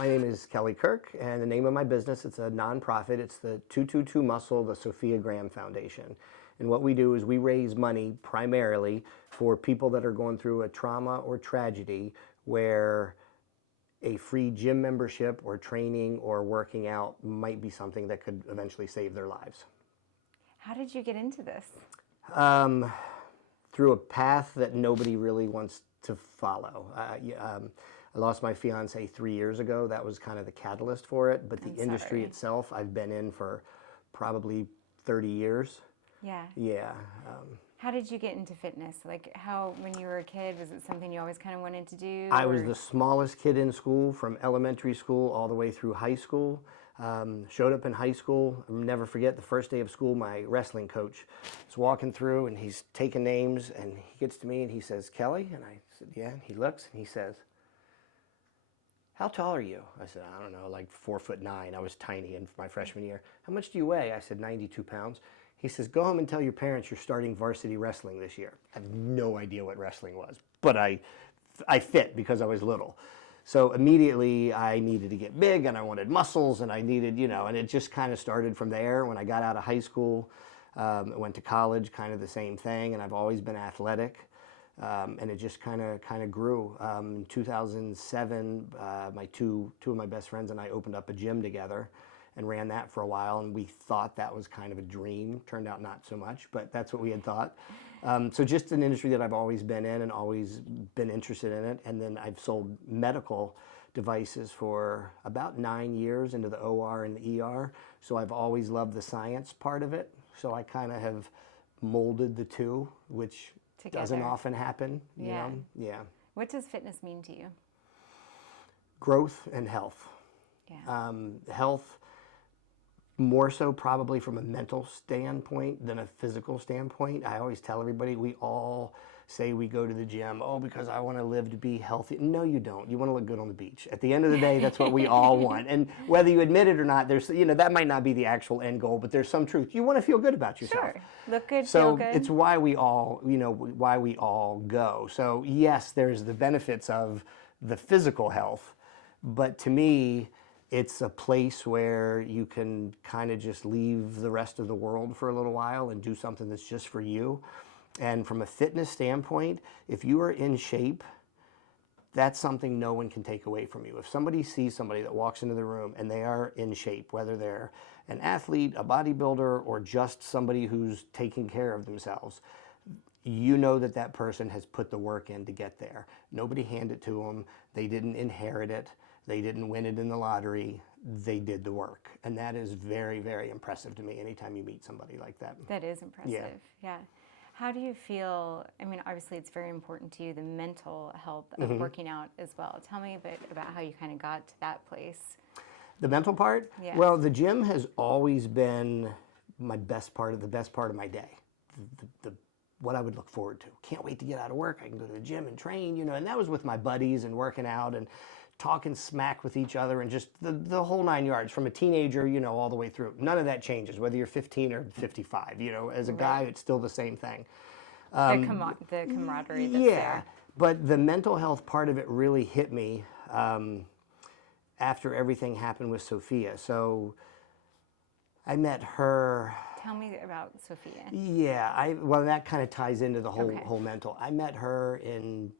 My name is Kelly Kirk, and the name of my business, it's a nonprofit. It's the 222 Muscle, the Sofia Graham Foundation. And what we do is we raise money primarily for people that are going through a trauma or tragedy where a free gym membership or training or working out might be something that could eventually save their lives. How did you get into this? Through a path that nobody really wants to follow. I lost my fiancée 3 years ago. That was kind of the catalyst for it. But the industry itself, I've been in for probably 30 years. Yeah. Yeah. How did you get into fitness? Like how, when you were a kid, was it something you always kind of wanted to do? I was the smallest kid in school from elementary school all the way through high school. Showed up in high school. I'll never forget the first day of school, my wrestling coach is walking through and he's taking names and he gets to me and he says, "Kelly?" And I said, "Yeah." And he looks and he says, "How tall are you?" I said, "I don't know, like 4'9". I was tiny in my freshman year. "How much do you weigh?" I said, 92 pounds. He says, "Go home and tell your parents you're starting varsity wrestling this year." I have no idea what wrestling was, but I fit because I was little. So immediately I needed to get big and I wanted muscles and I needed, and it just kind of started from there. When I got out of high school, I went to college, kind of the same thing, and I've always been athletic. And it just kind of grew. In 2007, two of my best friends and I opened up a gym together and ran that for a while, and we thought that was kind of a dream. Turned out not so much, but that's what we had thought. So just an industry that I've always been in and always been interested in it. And then I've sold medical devices for about 9 years into the OR and the ER. So I've always loved the science part of it. So I kind of have molded the two, which doesn't often happen, you know? Yeah. What does fitness mean to you? Growth and health. Yeah. Health, more so probably from a mental standpoint than a physical standpoint. I always tell everybody, we all say we go to the gym, because I want to live to be healthy. No, you don't. You want to look good on the beach. At the end of the day, that's what we all want. And whether you admit it or not, there's, that might not be the actual end goal, but there's some truth. You want to feel good about yourself. Sure. Look good, so feel good. It's why we all, why we all go. So yes, there's the benefits of the physical health, but to me, it's a place where you can kind of just leave the rest of the world for a little while and do something that's just for you. And from a fitness standpoint, if you are in shape, that's something no one can take away from you. If somebody sees somebody that walks into the room and they are in shape, whether they're an athlete, a bodybuilder, or just somebody who's taking care of themselves, you know that that person has put the work in to get there. Nobody handed it to them. They didn't inherit it. They didn't win it in the lottery. They did the work. And that is very, very impressive to me anytime you meet somebody like that. That is impressive. Yeah. How do you feel, obviously it's very important to you, the mental health of working out as well. Tell me a bit about how you kind of got to that place. The mental part? Yeah. Well, the gym has always been the best part of my day. What I would look forward to. Can't wait to get out of work. I can go to the gym and train, and that was with my buddies and working out and talking smack with each other and just the whole 9 yards from a teenager, all the way through. None of that changes, whether you're 15 or 55, as a guy, it's still the same thing. The camaraderie that's there. But the mental health part of it really hit me after everything happened with Sofia. So I met her. Tell me about Sofia. Yeah, well, that kind of ties into the whole mental. I met her in,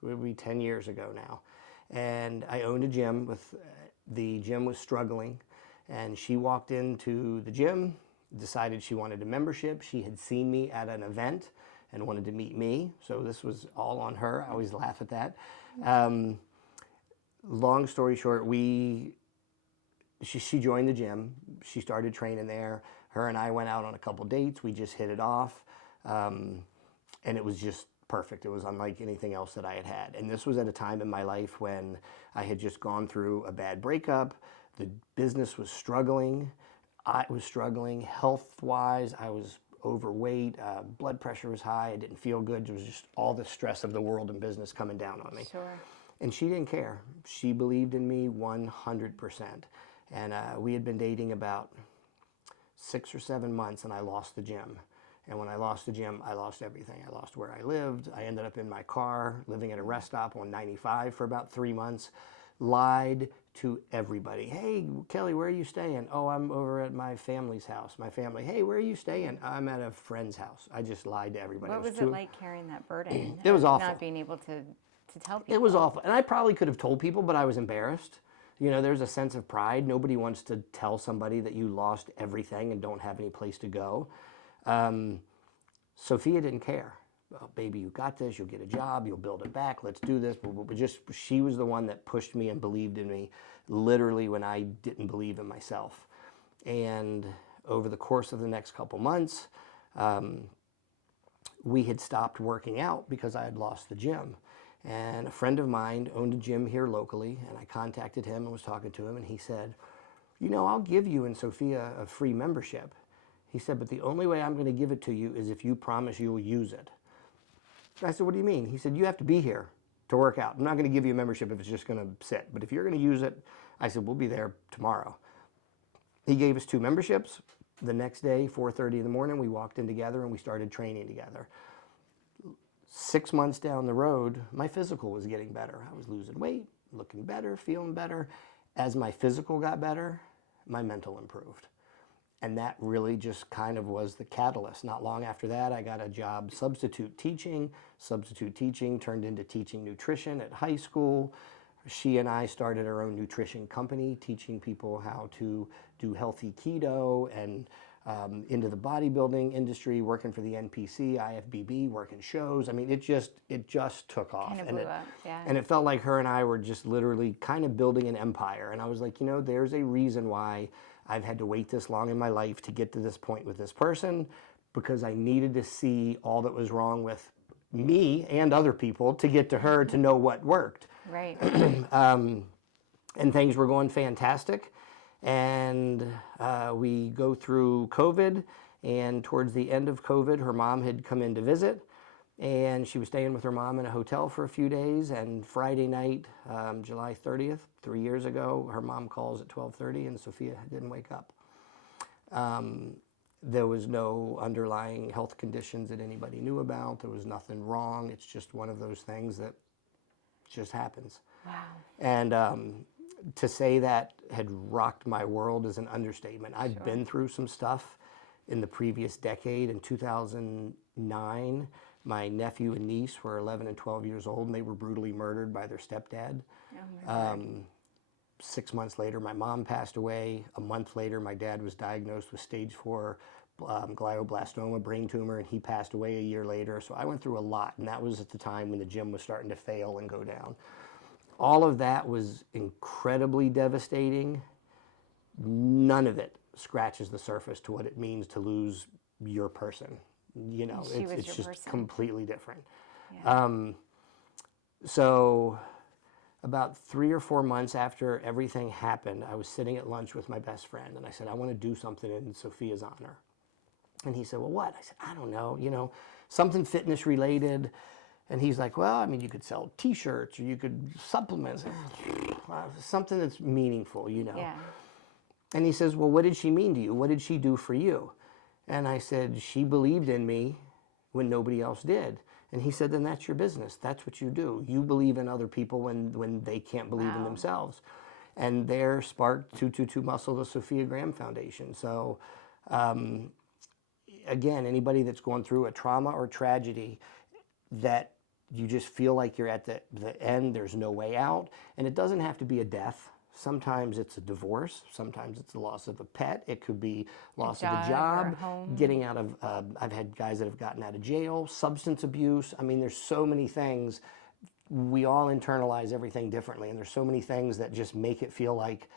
it would be 10 years ago now. And I owned a gym the gym was struggling. And she walked into the gym, decided she wanted a membership. She had seen me at an event and wanted to meet me. So this was all on her. I always laugh at that. Long story short, she joined the gym. She started training there. Her and I went out on a couple dates. We just hit it off. And it was just perfect. It was unlike anything else that I had had. And this was at a time in my life when I had just gone through a bad breakup. The business was struggling. I was struggling health-wise. I was overweight. Blood pressure was high. I didn't feel good. There was just all the stress of the world and business coming down on me. Sure. And she didn't care. She believed in me 100%. And we had been dating about 6 or 7 months, and I lost the gym. And when I lost the gym, I lost everything. I lost where I lived. I ended up in my car, living at a rest stop on 95 for about 3 months. lied to everybody. Hey, Kelly, where are you staying? Oh, I'm over at my family's house. My family, hey, where are you staying? I'm at a friend's house. I just lied to everybody. What was it like carrying that burden? It was awful. Not being able to tell people. It was awful. And I probably could have told people, but I was embarrassed. You know, there's a sense of pride. Nobody wants to tell somebody that you lost everything and don't have any place to go. Sophia didn't care. Oh, baby, you got this. You'll get a job. You'll build it back. Let's do this. But just she was the one that pushed me and believed in me, literally when I didn't believe in myself. And over the course of the next couple months, we had stopped working out because I had lost the gym. And a friend of mine owned a gym here locally, and I contacted him and was talking to him, and he said, you know, I'll give you and Sophia a free membership. He said, but the only way I'm going to give it to you is if you promise you will use it. I said, what do you mean? He said, you have to be here to work out. I'm not going to give you a membership if it's just going to sit, but if you're going to use it, I said, we'll be there tomorrow. He gave us 2 memberships. The next day, 4:30 in the morning, we walked in together and we started training together. 6 months down the road, my physical was getting better. I was losing weight, looking better, feeling better. As my physical got better, my mental improved. And that really just kind of was the catalyst. Not long after that, I got a job substitute teaching. Substitute teaching turned into teaching nutrition at high school. She and I started our own nutrition company, teaching people how to do healthy keto and into the bodybuilding industry, working for the NPC, IFBB, working shows. I mean, it just took off. Kind of blew up, yeah. And it felt like her and I were just literally kind of building an empire. And I was like, you know, there's a reason why I've had to wait this long in my life to get to this point with this person, because I needed to see all that was wrong with me and other people to get to her to know what worked. Right. And things were going fantastic. And we go through COVID, and towards the end of COVID, her mom had come in to visit, and she was staying with her mom in a hotel for a few days. And Friday night, July 30th, 3 years ago, her mom calls at 12:30, and Sophia didn't wake up. There was no underlying health conditions that anybody knew about. There was nothing wrong. It's just one of those things that just happens. Wow. And to say that had rocked my world is an understatement. I've Sure. been through some stuff in the previous decade. In 2009, my nephew and niece were 11 and 12 years old, and they were brutally murdered by their stepdad. Oh my God. 6 months later, my mom passed away. A month later, my dad was diagnosed with stage 4 glioblastoma, brain tumor, and he passed away a year later. So I went through a lot, and that was at the time when the gym was starting to fail and go down. All of that was incredibly devastating. None of it scratches the surface to what it means to lose your person. You know, it's just person. Completely different. Yeah. So about 3 or 4 months after everything happened, I was sitting at lunch with my best friend, and I said, I want to do something in Sophia's honor. And he said, well, what? I said, I don't know, you know, something fitness related. And he's like, well, I mean, you could sell T-shirts, or you could supplements, something that's meaningful, you know. Yeah. And he says, well, what did she mean to you? What did she do for you? And I said, she believed in me when nobody else did. And he said, then that's your business. That's what you do. You believe in other people when they can't believe in Wow. themselves. And there sparked 222 Muscle, the Sofia Graham Foundation. So again, anybody that's going through a trauma or tragedy that you just feel like you're at the end, there's no way out. And it doesn't have to be a death. Sometimes it's a divorce. Sometimes it's the loss of a pet. It could be loss of a job, getting out of, I've had guys that have gotten out of jail, substance abuse. I mean, there's so many things. We all internalize everything differently. And there's so many things that just make it feel like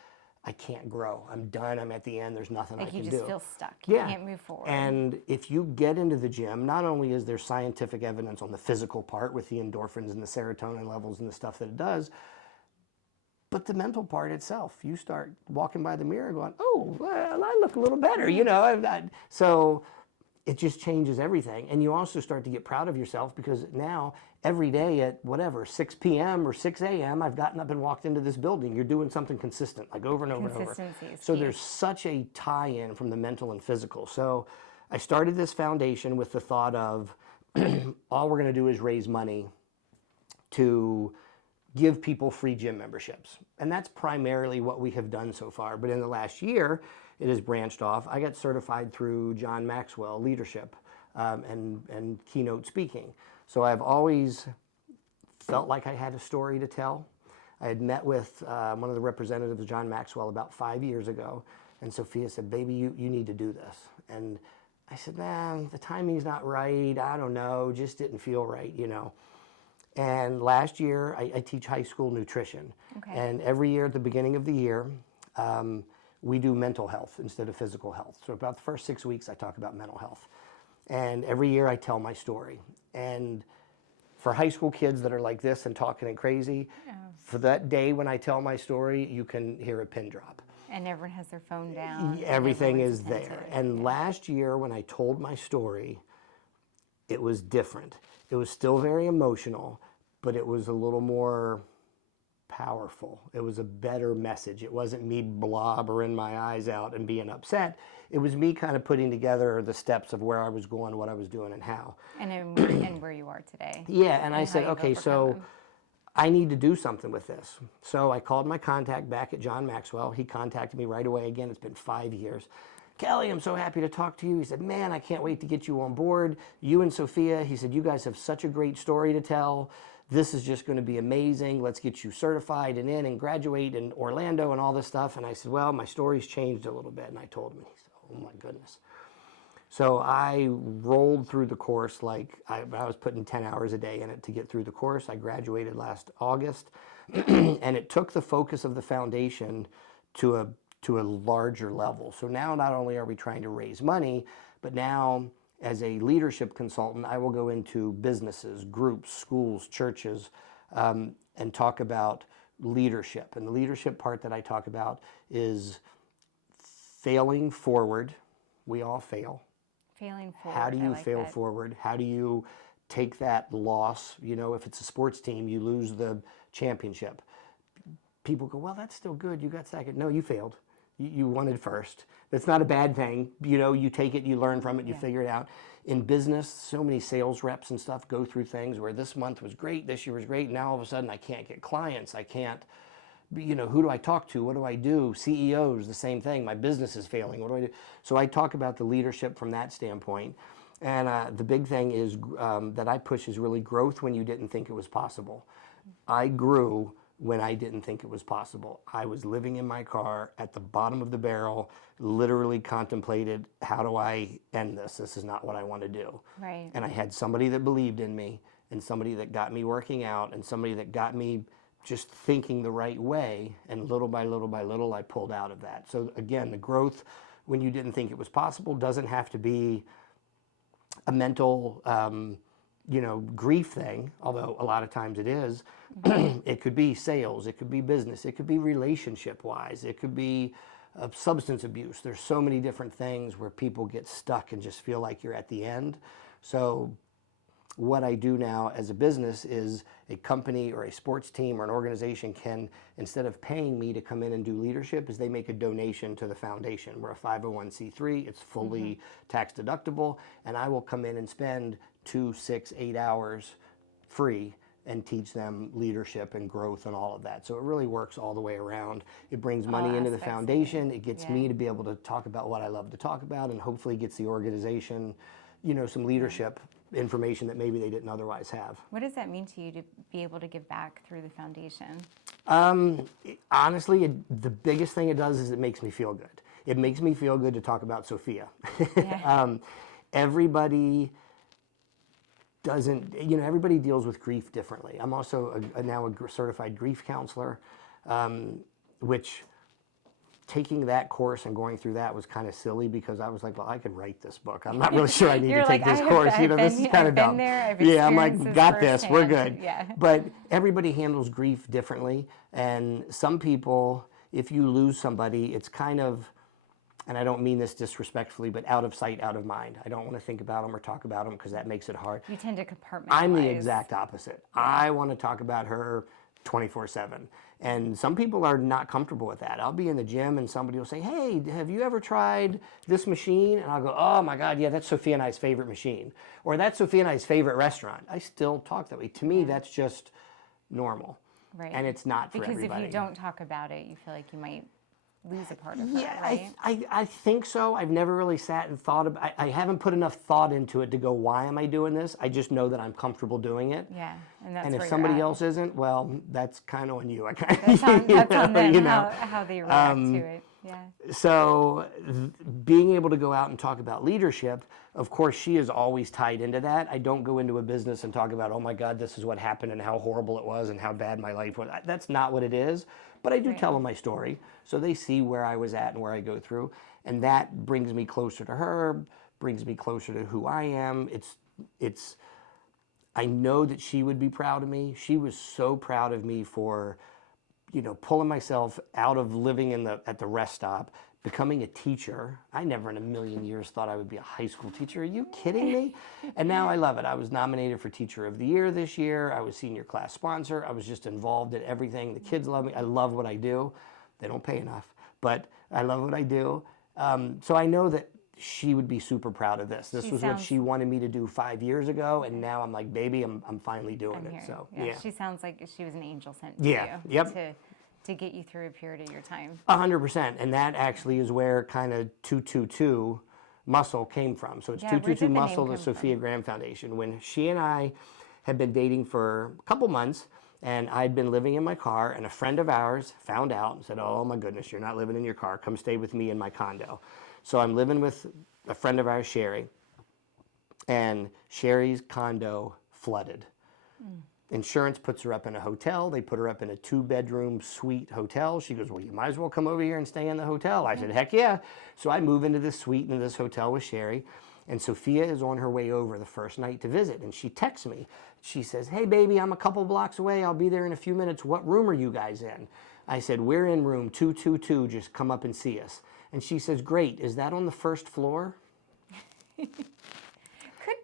I can't grow. I'm done. I'm at the end. There's nothing I can do. Like you just feel stuck. You can't move forward. And if you get into the gym, not only is there scientific evidence on the physical part with the endorphins and the serotonin levels and the stuff that it does, but the mental part itself, you start walking by the mirror going, oh, well, I look a little better, you know. So it just changes everything. And you also start to get proud of yourself, because now every day at whatever, 6 p.m. or 6 a.m., I've gotten up and walked into this building. You're doing something consistent, like over and over and over. Consistency is So key. there's such a tie-in from the mental and physical. So I started this foundation with the thought of all we're going to do is raise money to give people free gym memberships. And that's primarily what we have done so far. But in the last year, it has branched off. I got certified through John Maxwell Leadership and keynote speaking. So I've always felt like I had a story to tell. I had met with one of the representatives of John Maxwell about 5 years ago, and Sofia said, baby, you need to do this. And I said, man, the timing's not right. I don't know, just didn't feel right, you know. And last year, I teach high school nutrition. Okay. And every year at the beginning of the year, we do mental health instead of physical health. So about the first 6 weeks, I talk about mental health. And every year I tell my story. And for high school kids that are like this and talking and crazy, for that day when I tell my story, you can hear a pin drop. And everyone has their phone down. Everything is there. And last year when I told my story, it was different. It was still very emotional, but it was a little more powerful. It was a better message. It wasn't me blobbering my eyes out and being upset. It was me kind of putting together the steps of where I was going, what I was doing, and how. And where you are today. Yeah, and I said, okay, so I need to do something with this. So I called my contact back at John Maxwell. He contacted me right away. Again, it's been 5 years. Kelly, I'm so happy to talk to you. He said, man, I can't wait to get you on board. You and Sofia, he said, you guys have such a great story to tell. This is just going to be amazing. Let's get you certified and in and graduate in Orlando and all this stuff. And I said, well, my story's changed a little bit. And I told him, he said, oh my goodness. So I rolled through the course like I was putting 10 hours a day in it to get through the course. I graduated last August. And it took the focus of the foundation to a larger level. So now not only are we trying to raise money, but now as a leadership consultant, I will go into businesses, groups, schools, churches, and talk about leadership. And the leadership part that I talk about is failing forward. We all fail. Failing forward. How do you fail forward? How do you take that loss? You know, if it's a sports team, you lose the championship. People go, well, that's still good. You got second. No, you failed. You wanted first. That's not a bad thing. You know, you take it, you learn from it, you figure it out. In business, so many sales reps and stuff go through things where this month was great, this year was great, now all of a sudden I can't get clients. I can't, you know, who do I talk to? What do I do? CEOs, the same thing. My business is failing. What do I do? So I talk about the leadership from that standpoint. And the big thing is that I push is really growth when you didn't think it was possible. I grew when I didn't think it was possible. I was living in my car at the bottom of the barrel, literally contemplated, how do I end this? This is not what I want to do. Right. And I had somebody that believed in me, and somebody that got me working out, and somebody that got me just thinking the right way, and little by little by little, I pulled out of that. So again, the growth when you didn't think it was possible doesn't have to be a mental grief thing, although a lot of times it is. It could be sales, it could be business, it could be relationship-wise, it could be substance abuse. There's so many different things where people get stuck and just feel like you're at the end. So what I do now as a business is a company or a sports team or an organization can, instead of paying me to come in and do leadership, is they make a donation to the foundation. We're a 501c3, it's fully tax deductible, and I will come in and spend 2, 6, 8 hours free and teach them leadership and growth and all of that. So it really works all the way around. It brings money into the foundation. It gets me to be able to talk about what I love to talk about, and hopefully gets the organization, you know, some leadership information that maybe they didn't otherwise have. What does that mean to you to be able to give back through the foundation? Honestly, the biggest thing it does is it makes me feel good. It makes me feel good to talk about Sofia. Everybody doesn't, you know, everybody deals with grief differently. I'm also now a certified grief counselor, which taking that course and going through that was kind of silly because I was like, well, I could write this book. I'm not really sure I need to take this course. You know, this is kind of dumb. Yeah, I'm like, got this, we're good. Yeah. But everybody handles grief differently. And some people, if you lose somebody, it's kind of, and I don't mean this disrespectfully, but out of sight, out of mind. I don't want to think about them or talk about them because that makes it hard. You tend to compartmentalize. I'm the exact opposite. I want to talk about her 24/7. And some people are not comfortable with that. I'll be in the gym and somebody will say, hey, have you ever tried this machine? And I'll go, oh my God, yeah, that's Sofia and I's favorite machine. Or that's Sofia and I's favorite restaurant. I still talk that way. To me, that's just normal. Right. And it's not for because everybody. if you don't talk about it, you feel like you might lose a part of her, Yeah, right? I think so. I've never really sat and thought about I haven't put enough thought into it to go, why am I doing this? I just know that I'm comfortable doing it. Yeah, and that's And where if you're somebody at. else isn't, well, that's kind of on you. That's on them, you know. how they react to it. Yeah. So being able to go out and talk about leadership, of course, she is always tied into that. I don't go into a business and talk about, oh my God, this is what happened and how horrible it was and how bad my life was. That's not what it is. But I do tell them my story, so they see where I was at and where I go through. And that brings me closer to her, brings me closer to who I am. I know that she would be proud of me. She was so proud of me for, pulling myself out of living at the rest stop, becoming a teacher. I never in a million years thought I would be a high school teacher. Are you kidding me? And now I love it. I was nominated for Teacher of the Year this year. I was senior class sponsor. I was just involved in everything. The kids love me. I love what I do. They don't pay enough, but I love what I do. So I know that she would be super proud of this. This was what she wanted me to do 5 years ago, and now I'm like, baby, I'm finally doing it. So yeah. She sounds like she was an angel sent to you. To get you through a period of your time. 100%, and that actually is where kind of 222 muscle came from. So it's 222 muscle, the Sofia Graham Foundation. When she and I had been dating for a couple months, and I'd been living in my car, and a friend of ours found out and said, oh my goodness, you're not living in your car. Come stay with me in my condo. So I'm living with a friend of ours, Sherry, and Sherry's condo flooded. Insurance puts her up in a hotel. They put her up in a 2-bedroom suite hotel. She goes, well, you might as well come over here and stay in the hotel. I said, heck yeah. So I move into this suite in this hotel with Sherry, and Sofia is on her way over the first night to visit, and she texts me. She says, hey, baby, I'm a couple blocks away. I'll be there in a few minutes. What room are you guys in? I said, we're in room 222. Just come up and see us. And she says, great. Is that on the first floor? Could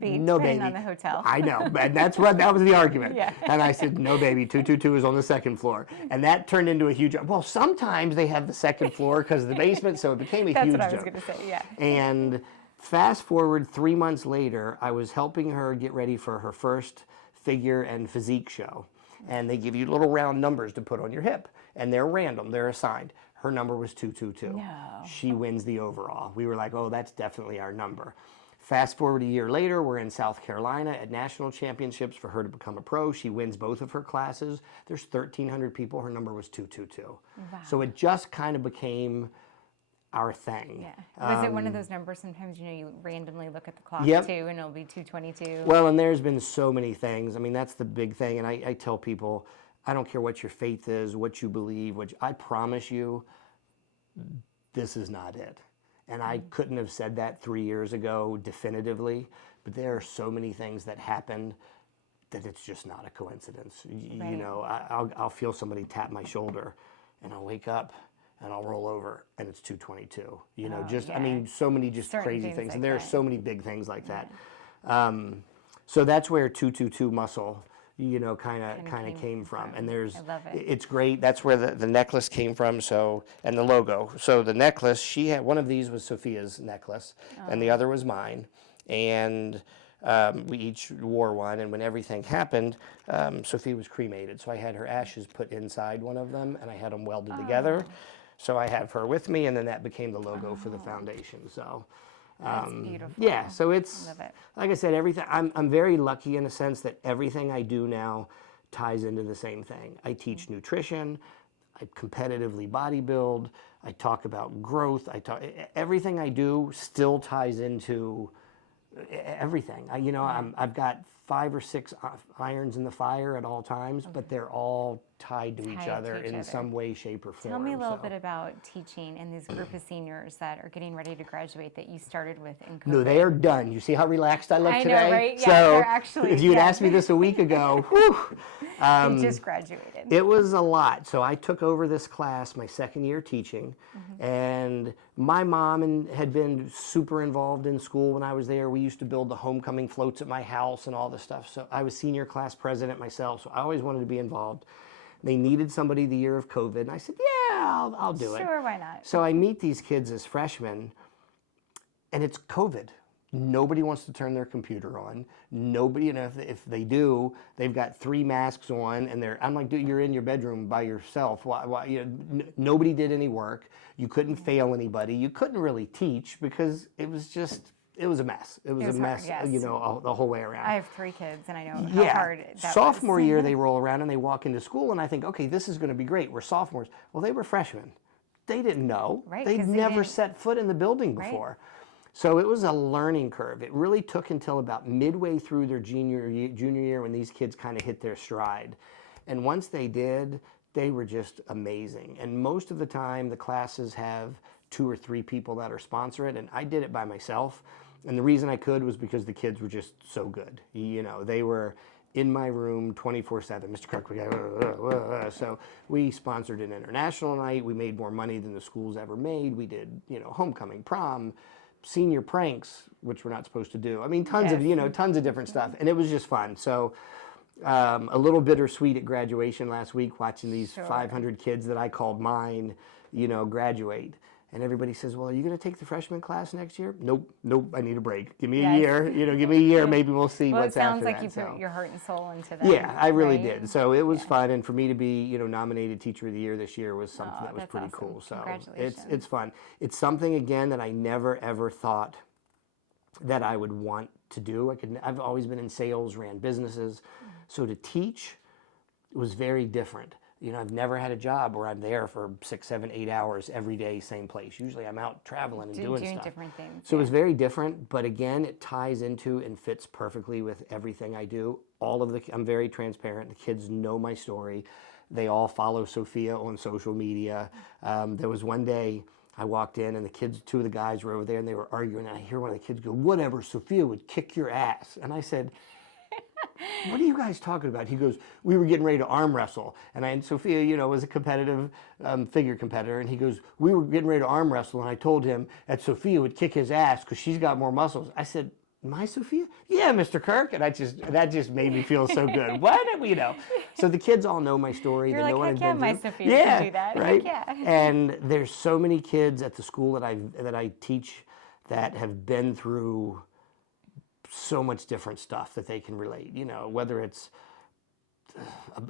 be, no, depending baby. on the hotel. I know, and that was the argument. Yeah. And I said, no, baby, 222 is on the second floor. And that turned into a huge, well, sometimes they have the second floor because of the basement, so it became a huge joke. That's what I was going to say, yeah. And fast forward 3 months later, I was helping her get ready for her first figure and physique show. And they give you little round numbers to put on your hip, and they're random, they're assigned. Her number was 222. No. She wins the overall. We were like, oh, that's definitely our number. Fast forward a year later, we're in South Carolina at national championships for her to become a pro. She wins both of her classes. There's 1,300 people. Her number was 222. Wow. So it just kind of became our thing. Yeah. Was it one of those numbers sometimes, you randomly look at the clock too, and it'll be 222? Well, and there's been so many things. I mean, that's the big thing. And I tell people, I don't care what your faith is, what you believe, I promise you, this is not it. And I couldn't have said that 3 years ago definitively, but there are so many things that happened that it's just not a coincidence. Right. I'll feel somebody tap my shoulder, and I'll wake up and I'll roll over, and it's 222. I mean, so many just certain crazy things. Like and there are so many big things like that. So that's where 222 muscle, kind of came from. And I love it. It's great. That's where the necklace came from. So, and the logo. So the necklace, she had, one of these was Sophia's necklace, and the other was mine. And we each wore one. And when everything happened, Sophia was cremated. So I had her ashes put inside one of them, and I had them welded together. So I have her with me, and then that became the logo for the foundation. So. That's beautiful. Yeah, so it's, love it. Like I said, everything. I'm very lucky in a sense that everything I do now ties into the same thing. I teach nutrition, I competitively bodybuild, I talk about growth, everything I do still ties into everything. I've got 5 or 6 irons in the fire at all times, but they're all tied to each other in some way, shape, or form. Tell me a little bit about teaching in this group of seniors that are getting ready to graduate that you started with in COVID. No, they are done. You see how relaxed I look today? I know, right? Yeah, so they're actually, if you had asked me this a week ago, whew, you just graduated. It was a lot. So I took over this class my second year teaching, and my mom had been super involved in school when I was there. We used to build the homecoming floats at my house and all this stuff. So I was senior class president myself, so I always wanted to be involved. They needed somebody the year of COVID, and I said, yeah, I'll do it. Sure, why not? So I meet these kids as freshmen, and it's COVID. Nobody wants to turn their computer on. Nobody, you know, if they do, they've got 3 masks on, and I'm like, dude, you're in your bedroom by yourself. Why you know, nobody did any work. You couldn't fail anybody. You couldn't really teach because it was a mess. It was a mess, hard, yes. you know, the whole way around. I have 3 kids, and I know how hard that Sophomore was. year, they roll around and they walk into school, and I think, okay, this is going to be great. We're sophomores. Well, they were freshmen. They didn't know. Right, They'd 'cause they never didn't- set foot in the building Right. before. So it was a learning curve. It really took until about midway through their junior year when these kids kind of hit their stride. And once they did, they were just amazing. And most of the time, the classes have 2 or 3 people that are sponsor it, and I did it by myself. And the reason I could was because the kids were just so good. You know, they were in my room 24/7. Mr. Kirk, we got, so we sponsored an international night. We made more money than the schools ever made. We did, you know, homecoming, prom, senior pranks, which we're not supposed to do. I mean, tons of, you know, tons of different stuff. And it was just fun. So a little bittersweet at graduation last week, watching these 500 kids that I called mine, you know, graduate. And everybody says, well, are you going to take the freshman class next year? Nope, I need a break. Give me a year, you know, give me a year, maybe we'll see what's after that. Well, it sounds like you put your heart and soul into that. Yeah, I really right? did. So it was fun, and for me to be, you know, nominated Teacher of the Year this year was something that was that's pretty awesome. cool. So Congratulations. it's fun. It's something, again, that I never ever thought that I would want to do. I've always been in sales, ran businesses. So to teach was very different. You know, I've never had a job where I'm there for 6, 7, 8 hours every day, same place. Usually I'm out traveling and doing stuff. Different things. So it was very different, but again, it ties into and fits perfectly with everything I do. I'm very transparent. The kids know my story. They all follow Sofia on social media. There was one day I walked in and the kids, 2 of the guys were over there and they were arguing, and I hear one of the kids go, "Whatever, Sofia would kick your ass." And I said, "What are you guys talking about?" He goes, "We were getting ready to arm wrestle." And Sofia, you know, was a competitive figure competitor. And he goes, "We were getting ready to arm wrestle." And I told him that Sofia would kick his ass because she's got more muscles. I said, "My Sofia?" "Yeah, Mr. Kirk." And that just made me feel so good. What? You know. So the kids all know my story. You're they know like, what heck I've yeah, been my through. Sofia can do that. Right? Heck yeah. And there's so many kids at the school that I teach that have been through so much different stuff that they can relate, you know, whether it's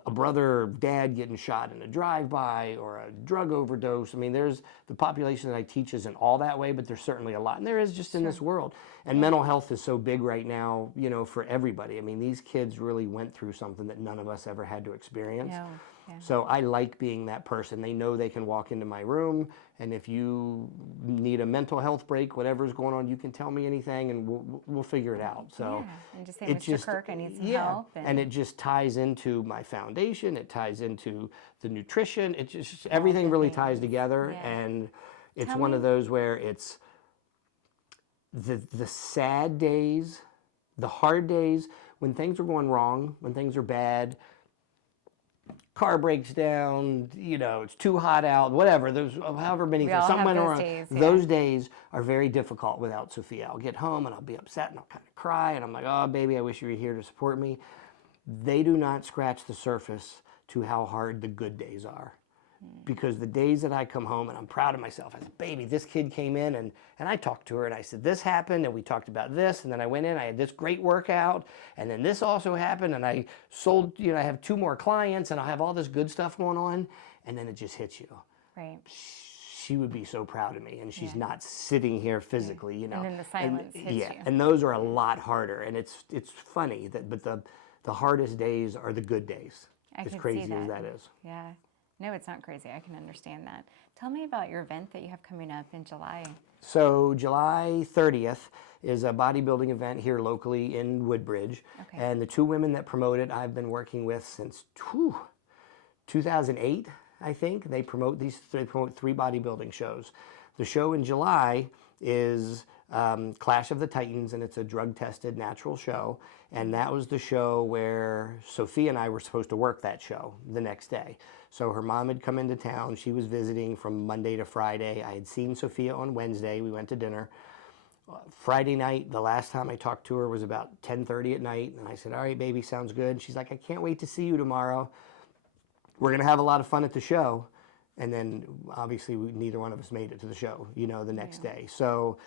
a brother or dad getting shot in a drive-by or a drug overdose. I mean, there's the population that I teach isn't all that way, but there's certainly a lot. And there is just in this world. And mental health is so big right now, you know, for everybody. I mean, these kids really went through something that none of us ever had to experience. No. Yeah. So I like being that person. They know they can walk into my room, and if you need a mental health break, whatever's going on, you can tell me anything, and we'll figure it out. So and just say, Mr. Kirk, I need some help. And it just ties into my foundation. It ties into the nutrition. It just everything really ties together, and it's one of those where it's the sad days, the hard days, when things are going wrong, when things are bad. Car breaks down, you know, it's too hot out, whatever, there's however many things, something went wrong. Those days are very difficult without Sofia. I'll get home and I'll be upset and I'll kind of cry and I'm like, "Oh, baby, I wish you were here to support me." They do not scratch the surface to how hard the good days are. Because the days that I come home and I'm proud of myself, I said, "Baby, this kid came in," and I talked to her and I said, "This happened and we talked about this, and then I went in, I had this great workout, and then this also happened, and I sold, you know, I have 2 more clients and I have all this good stuff going on," and then it just hits you. Right. She would be so proud of me, and she's not sitting here physically, you know. And then the silence hits you. And those are a lot harder, and it's funny but the hardest days are the good days. As crazy as that is. Yeah. No, it's not crazy. I can understand that. Tell me about your event that you have coming up in July. So July 30th is a bodybuilding event here locally in Woodbridge. Okay. And the 2 women that promote it, I've been working with since 2008, I think. They promote 3 bodybuilding shows. The show in July is Clash of the Titans, and it's a drug-tested natural show. And that was the show where Sofia and I were supposed to work that show the next day. So her mom had come into town. She was visiting from Monday to Friday. I had seen Sofia on Wednesday. We went to dinner. Friday night, the last time I talked to her was about 10:30 at night. And I said, "All right, baby, sounds good." And she's like, "I can't wait to see you tomorrow. We're going to have a lot of fun at the show." And then obviously neither one of us made it to the show, you know, the next day. So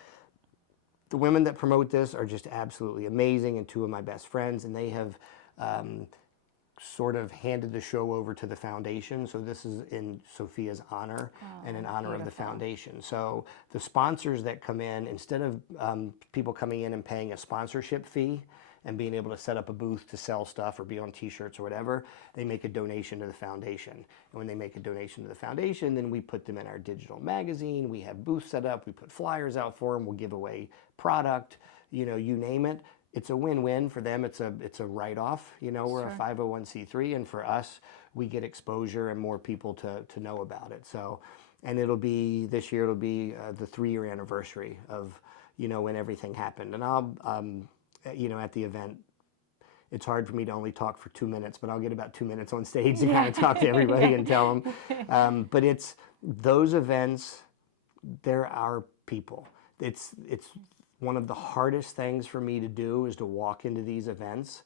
the women that promote this are just absolutely amazing, and two of my best friends, and they have sort of handed the show over to the foundation. So this is in Sofia's honor and in honor of the foundation. So the sponsors that come in, instead of people coming in and paying a sponsorship fee and being able to set up a booth to sell stuff or be on t-shirts or whatever, they make a donation to the foundation. And when they make a donation to the foundation, then we put them in our digital magazine. We have booths set up. We put flyers out for them. We'll give away product, you know, you name it. It's a win-win for them. It's a write-off. You know, we're a 501c3, and for us, we get exposure and more people to know about it. So, and it'll be, this year, it'll be the 3-year anniversary of, you know, when everything happened. And I'll, you know, at the event, it's hard for me to only talk for 2 minutes, but I'll get about 2 minutes on stage to kind of talk to everybody and tell them. But it's those events, they're our people. It's one of the hardest things for me to do is to walk into these events,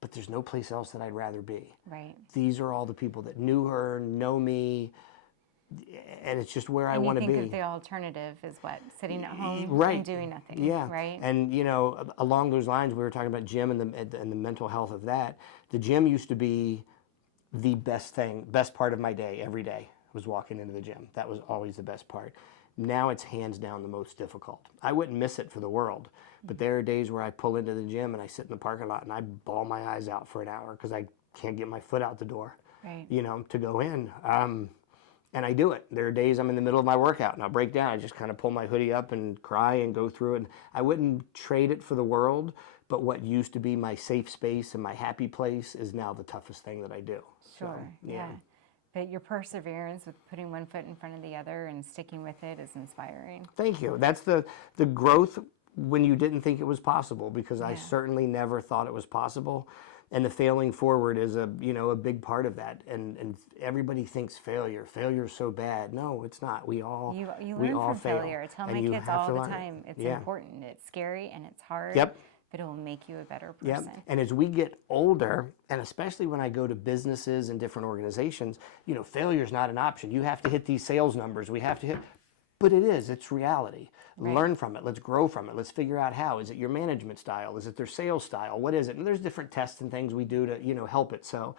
but there's no place else that I'd rather be. Right. These are all the people that knew her, know me, and it's just where I want to be. You think of the alternative is what? Sitting at home and doing nothing. Yeah. Right. And you know, along those lines, we were talking about gym and the mental health of that. The gym used to be the best part of my day. Every day was walking into the gym. That was always the best part. Now it's hands down the most difficult. I wouldn't miss it for the world, but there are days where I pull into the gym and I sit in the parking lot and I bawl my eyes out for an hour because I can't get my foot out the door, you know, to go in. And I do it. There are days I'm in the middle of my workout and I'll break down. I just kind of pull my hoodie up and cry and go through it. And I wouldn't trade it for the world, but what used to be my safe space and my happy place is now the toughest thing that I do. Sure, So, yeah. But your perseverance with putting one foot in front of the other and sticking with it is inspiring. Thank you. That's the growth when you didn't think it was possible, because I certainly never thought it was possible. And the failing forward is a big part of that. And everybody thinks failure is so bad. No, it's not. We all you we learn all from fail. failure. I tell my And you kids have all to the learn it. time. It's Yeah. important. It's scary and it's hard. Yep. But it will make you a better Yep. person. And as we get older, and especially when I go to businesses and different organizations, you know, failure is not an option. You have to hit these sales numbers. We have to hit, but it is. It's reality. Right. Learn from it. Let's grow from it. Let's figure out how. Is it your management style? Is it their sales style? What is it? And there's different tests and things we do to, you know, help it. So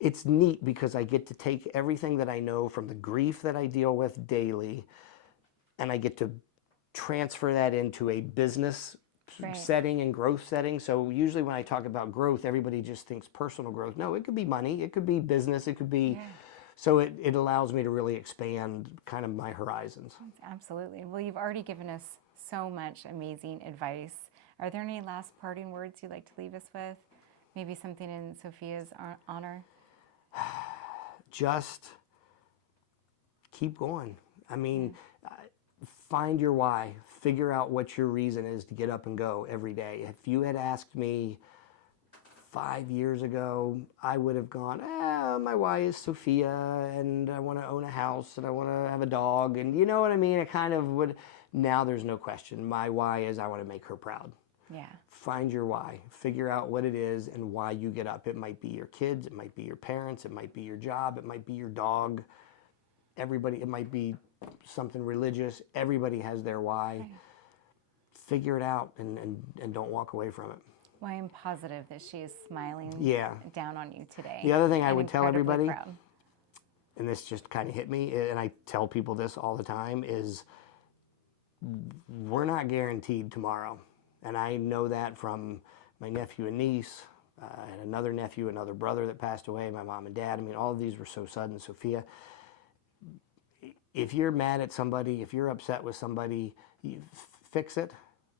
it's neat because I get to take everything that I know from the grief that I deal with daily, and I get to transfer that into a business setting and growth setting. So usually when I talk about growth, everybody just thinks personal growth. No, it could be money, it could be business, it could be, so it allows me to really expand kind of my horizons. Absolutely. Well, you've already given us so much amazing advice. Are there any last parting words you'd like to leave us with? Maybe something in Sofia's honor? Just keep going. I mean, find your why. Figure out what your reason is to get up and go every day. If you had asked me 5 years ago, I would have gone, my why is Sofia, and I want to own a house, and I want to have a dog, and you know what I mean? I kind of would. Now there's no question. My why is I want to make her proud. Yeah. Find your why. Figure out what it is and why you get up. It might be your kids, it might be your parents, it might be your job, it might be your dog. Everybody, it might be something religious. Everybody has their why. Right. Figure it out and don't walk away from it. Well, I'm positive that she is smiling down on you today. The other thing I would tell everybody, proud. And this just kind of hit me, and I tell people this all the time, is we're not guaranteed tomorrow. And I know that from my nephew and niece, and another nephew, another brother that passed away, my mom and dad. I mean, all of these were so sudden. Sofia, if you're mad at somebody, if you're upset with somebody, you fix it,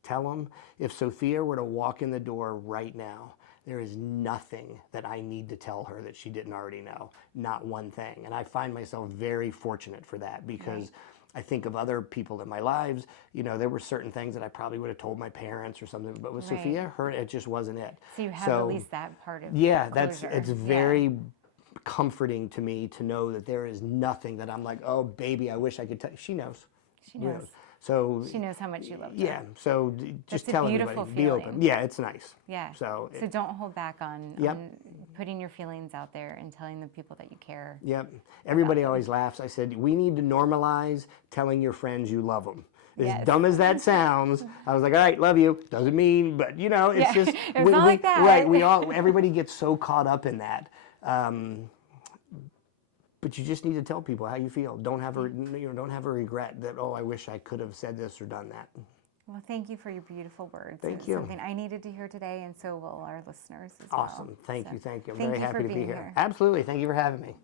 tell them. If Sofia were to walk in the door right now, there is nothing that I need to tell her that she didn't already know, not one thing. And I find myself very fortunate for that, because I think of other people in my lives, you know, there were certain things that I probably would have told my parents or something, but with Sofia, it just wasn't it. So you have at least that part of closure. It's very comforting to me to know that there is nothing that I'm like, oh baby, I wish I could tell. She knows. She knows. So she knows how much you love her. Yeah. So just tell everybody, be open. Yeah, it's nice. Yeah. So don't hold back on putting your feelings out there and telling the people that you care. Yep. Everybody always laughs. I said, we need to normalize telling your friends you love them. As dumb as that sounds, I was like, all right, love you. Doesn't mean, but you know, it's just it's not like that. Right? Everybody gets so caught up in that. But you just need to tell people how you feel. Don't have a regret that, oh, I wish I could have said this or done that. Well, thank you for your beautiful words. Thank you. Something I needed to hear today, and so will our listeners as Awesome. well. Thank you. I'm thank very you happy for to be being here. here. Absolutely. Thank you for having me.